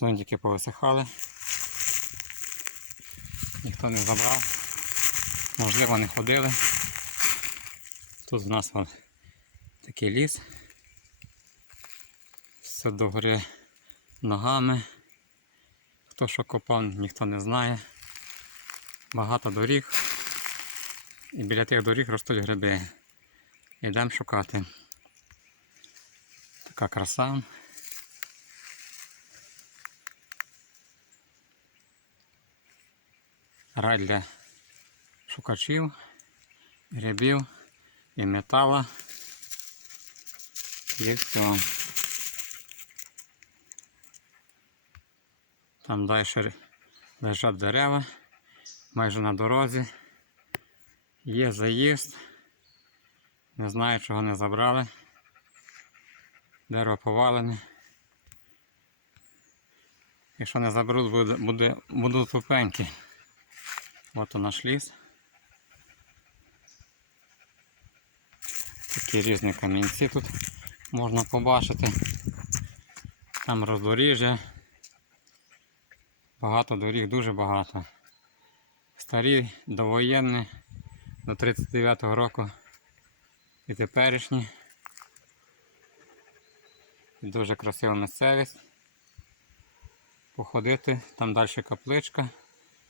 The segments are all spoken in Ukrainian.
Зонтики повисихали. Ніхто не забрав. Можливо, не ходили. Тут в нас такий ліс. Все догори ногами. Хто що копав, ніхто не знає. Багато доріг. І біля тих доріг ростуть гриби. Йдемо шукати. Така краса. Рай для шукачів, грибів і метала. І все. Там далі лежать дерева, майже на дорозі. Є заїзд. Не знаю, чого не забрали. Дерево повалене. Якщо не заберуть, будуть тупенькі. Ось наш ліс. Такі різні камінці тут можна побачити. Там роздоріжжя. Багато доріг, дуже багато. Старі, довоєнні, до 39-го року і теперішні. Дуже красива місцевість. Походити, там далі капличка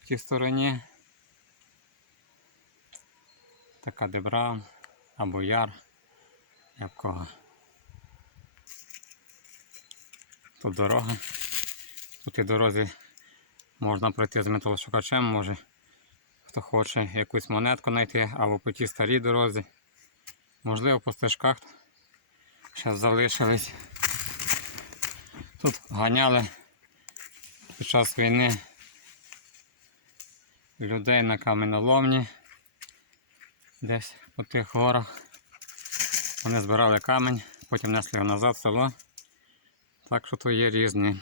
в тій стороні. Така дебра або яр, як кого. Тут дорога. По тій дорозі можна пройти з металошукачем, може хто хоче якусь монетку знайти, або по тій старій дорозі. Можливо, по стежках ще залишились. Тут ганяли під час війни людей на каменоломні. Десь по тих горах. Вони збирали камінь, потім несли його назад в село. Так що то є різні.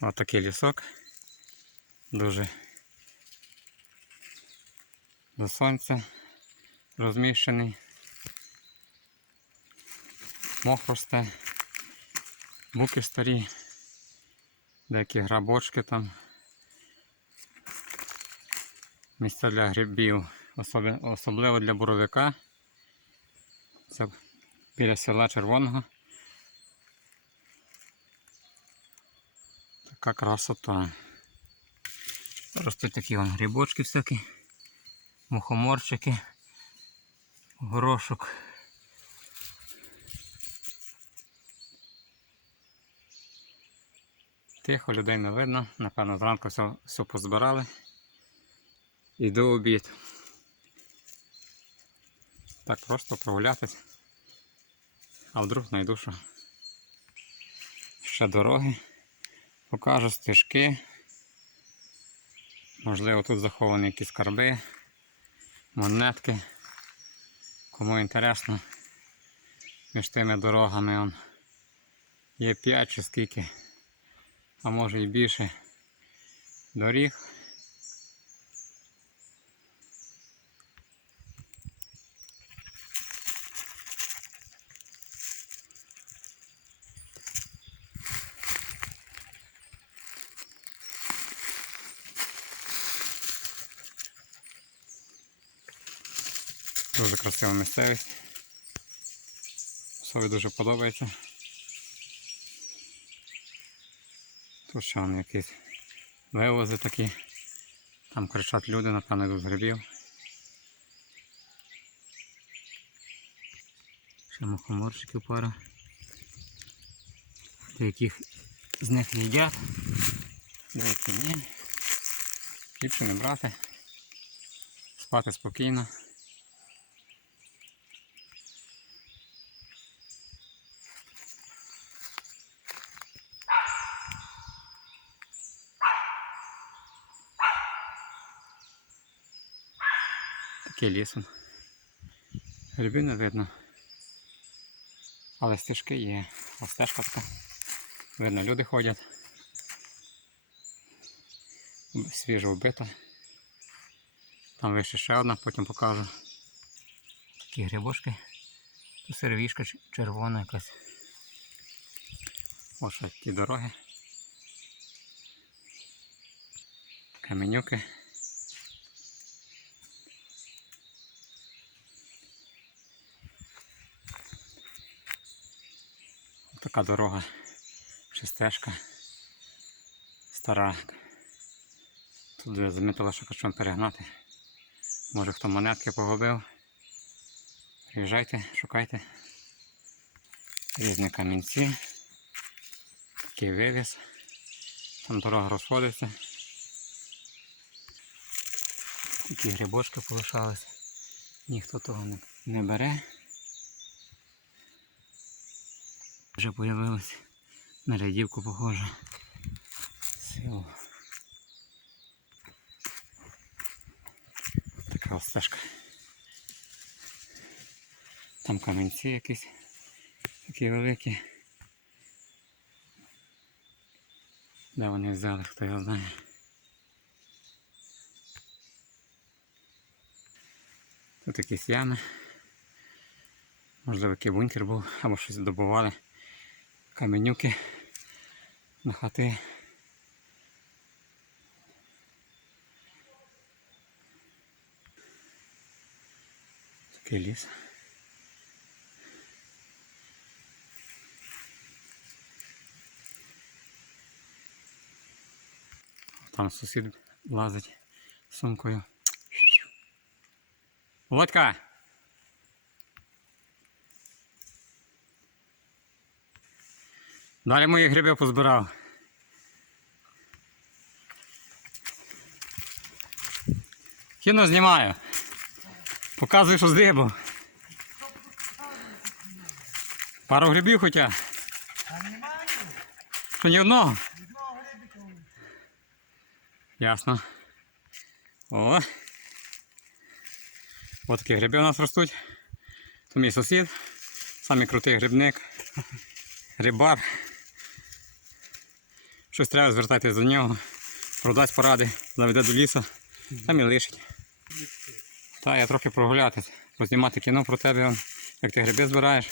Ось такий лісок. Дуже до сонця розміщений. Мох росте. Буки старі. Деякі грабочки там. Місця для грибів. Особливо для боровика. Це біля села Червоного. Така красота. Ростуть такі грибочки всякі, мухоморчики, горошок. Тихо, людей не видно. Напевно, зранку все позбирали. І до обід. Так просто прогулятись. А вдруг знайду що. Ще дороги. Покажу стежки. Можливо, тут заховані якісь скарби, монетки. Кому інтересно, між тими дорогами є 5 чи скільки, а може і більше доріг. Дуже красива місцевість. Собі дуже подобається. Тут ще якісь вивози такі. Там кричать люди, напевно, йдуть з грибів. Ще мухоморчиків пара. Деяких з них їдять, деякі ні. Ліпше не брати. Спати спокійно. Такий лісом. Грибів не видно. Але стежки є. Ось стежка така. Видно, люди ходять. Свіжо вбита. Там вище ще одна, потім покажу. Такі грибочки. Тут сервішка червона якась. Ось ті дороги. каменюки. Така дорога, чи стежка стара. Тут я замітила, що хочу перегнати. Може хто монетки погубив. Приїжджайте, шукайте. Різні камінці. Такий вивіз. Там дорога розходиться. Такі грибочки полишались. Ніхто того не бере. Вже появилось. На рядівку похоже. Село. Така ось стежка. Там камінці якісь такі великі. Де вони взяли, хто його знає. Тут якісь ями. Можливо, який бункер був, або щось добували. Каменюки на хати. Такий ліс. Там сусід лазить з сумкою. Володька! Далі мої гриби позбирав. Кіно знімаю. Показую, що здибав. Пару грибів хоча. Що ні одного? Ясно. О! Ось такі гриби у нас ростуть. Це мій сусід. Самий крутий грибник. Рибар. Щось треба, звертайтесь до нього. Продасть поради, заведе до лісу. Там і лишить. Та я трохи прогулятись. Познімати кіно про тебе, як ти гриби збираєш.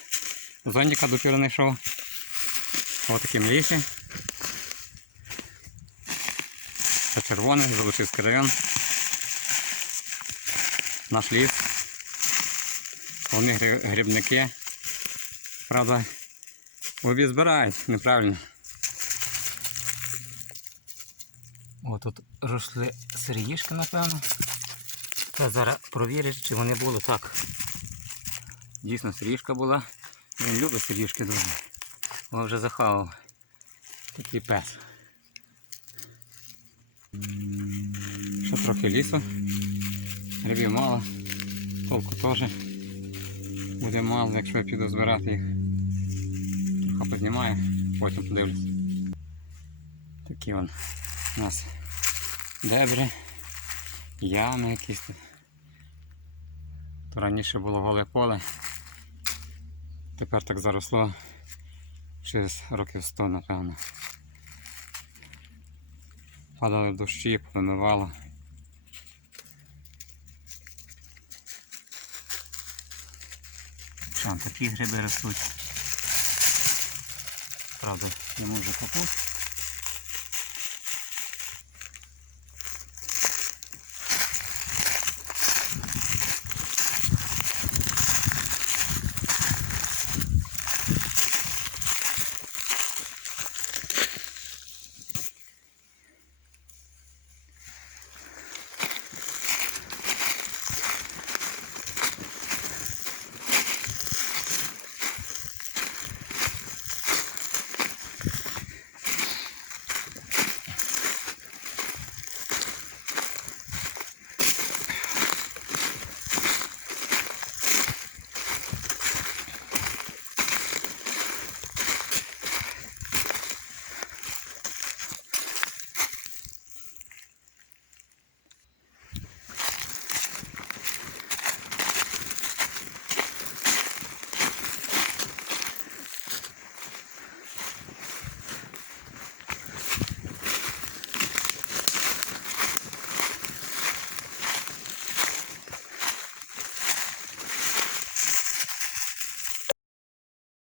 Зонніка допіра знайшов. Ось таким лісі. Це червоний, Золочівський район. Наш ліс. Вони грибники. Правда, обі збирають, неправильно. О, тут росли сиріїшки, напевно. Треба зараз провірити, чи вони були так. Дійсно, сиріїшка була. Він любить сиріїшки дуже. О, вже захавав. Такий пес. Ще трохи лісу. Грибів мало. Толку теж буде мало, якщо я піду збирати їх. Трохи познімаю, потім подивлюсь. Такі вон у нас дебри, ями якісь тут. То раніше було голе поле. Тепер так заросло через років 100, напевно. Падали дощі, повимивало. Там такі гриби ростуть. Правда, не може капуст.